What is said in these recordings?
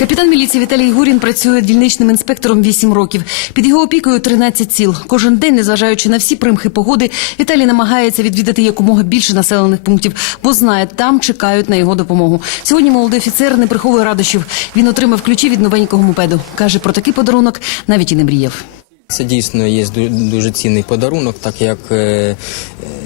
Капітан міліції Віталій Гурін працює дільничним інспектором 8 років. Під його опікою 13 сіл. Кожен день, незважаючи на всі примхи погоди, Віталій намагається відвідати якомога більше населених пунктів, бо знає, там чекають на його допомогу. Сьогодні молодий офіцер не приховує радощів. Він отримав ключі від новенького мопеду. Каже, про такий подарунок навіть і не мріяв. Це дійсно є ду- дуже цінний подарунок, так як е,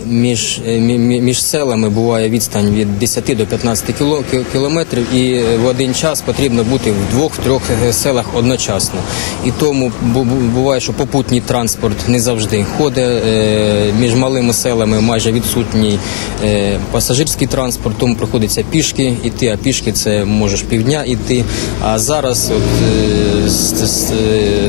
між, е, мі- мі- між селами буває відстань від 10 до 15 кіло- кілометрів, і в один час потрібно бути в двох-трьох е, селах одночасно. І тому бу- бу- буває, що попутній транспорт не завжди ходить. е, Між малими селами майже відсутній е, пасажирський транспорт, тому приходиться пішки йти, а пішки це можеш півдня йти. А зараз от, е, з, з,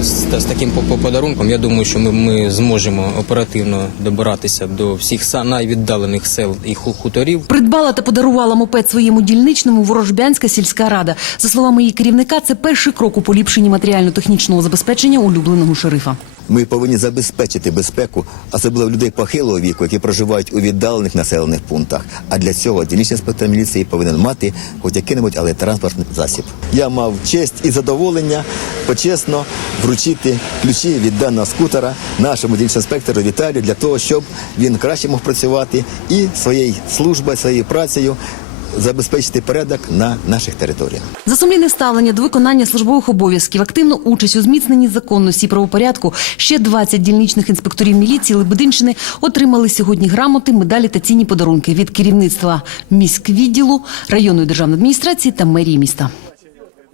з, з таким по- по- подарунком, я думаю, що ми, ми зможемо оперативно добиратися до всіх найвіддалених сел і ху- хуторів. Придбала та подарувала мопед своєму дільничному Ворожбянська сільська рада. За словами її керівника, це перший крок у поліпшенні матеріально-технічного забезпечення улюбленого шерифа. Ми повинні забезпечити безпеку, особливо людей похилого віку, які проживають у віддалених населених пунктах. А для цього дільничний інспектор міліції повинен мати хоч який-небудь, але транспортний засіб. Я мав честь і задоволення почесно вручити ключі від даного скутера нашому дільничному інспектору Віталію для того, щоб він краще мог працювати і своєю службою, своєю працею забезпечити порядок на наших територіях. За сумлінне ставлення до виконання службових обов'язків, активну участь у зміцненні законності і правопорядку ще 20 дільничних інспекторів міліції Лебединщини отримали сьогодні грамоти, медалі та цінні подарунки від керівництва міськвідділу, районної державної адміністрації та мерії міста.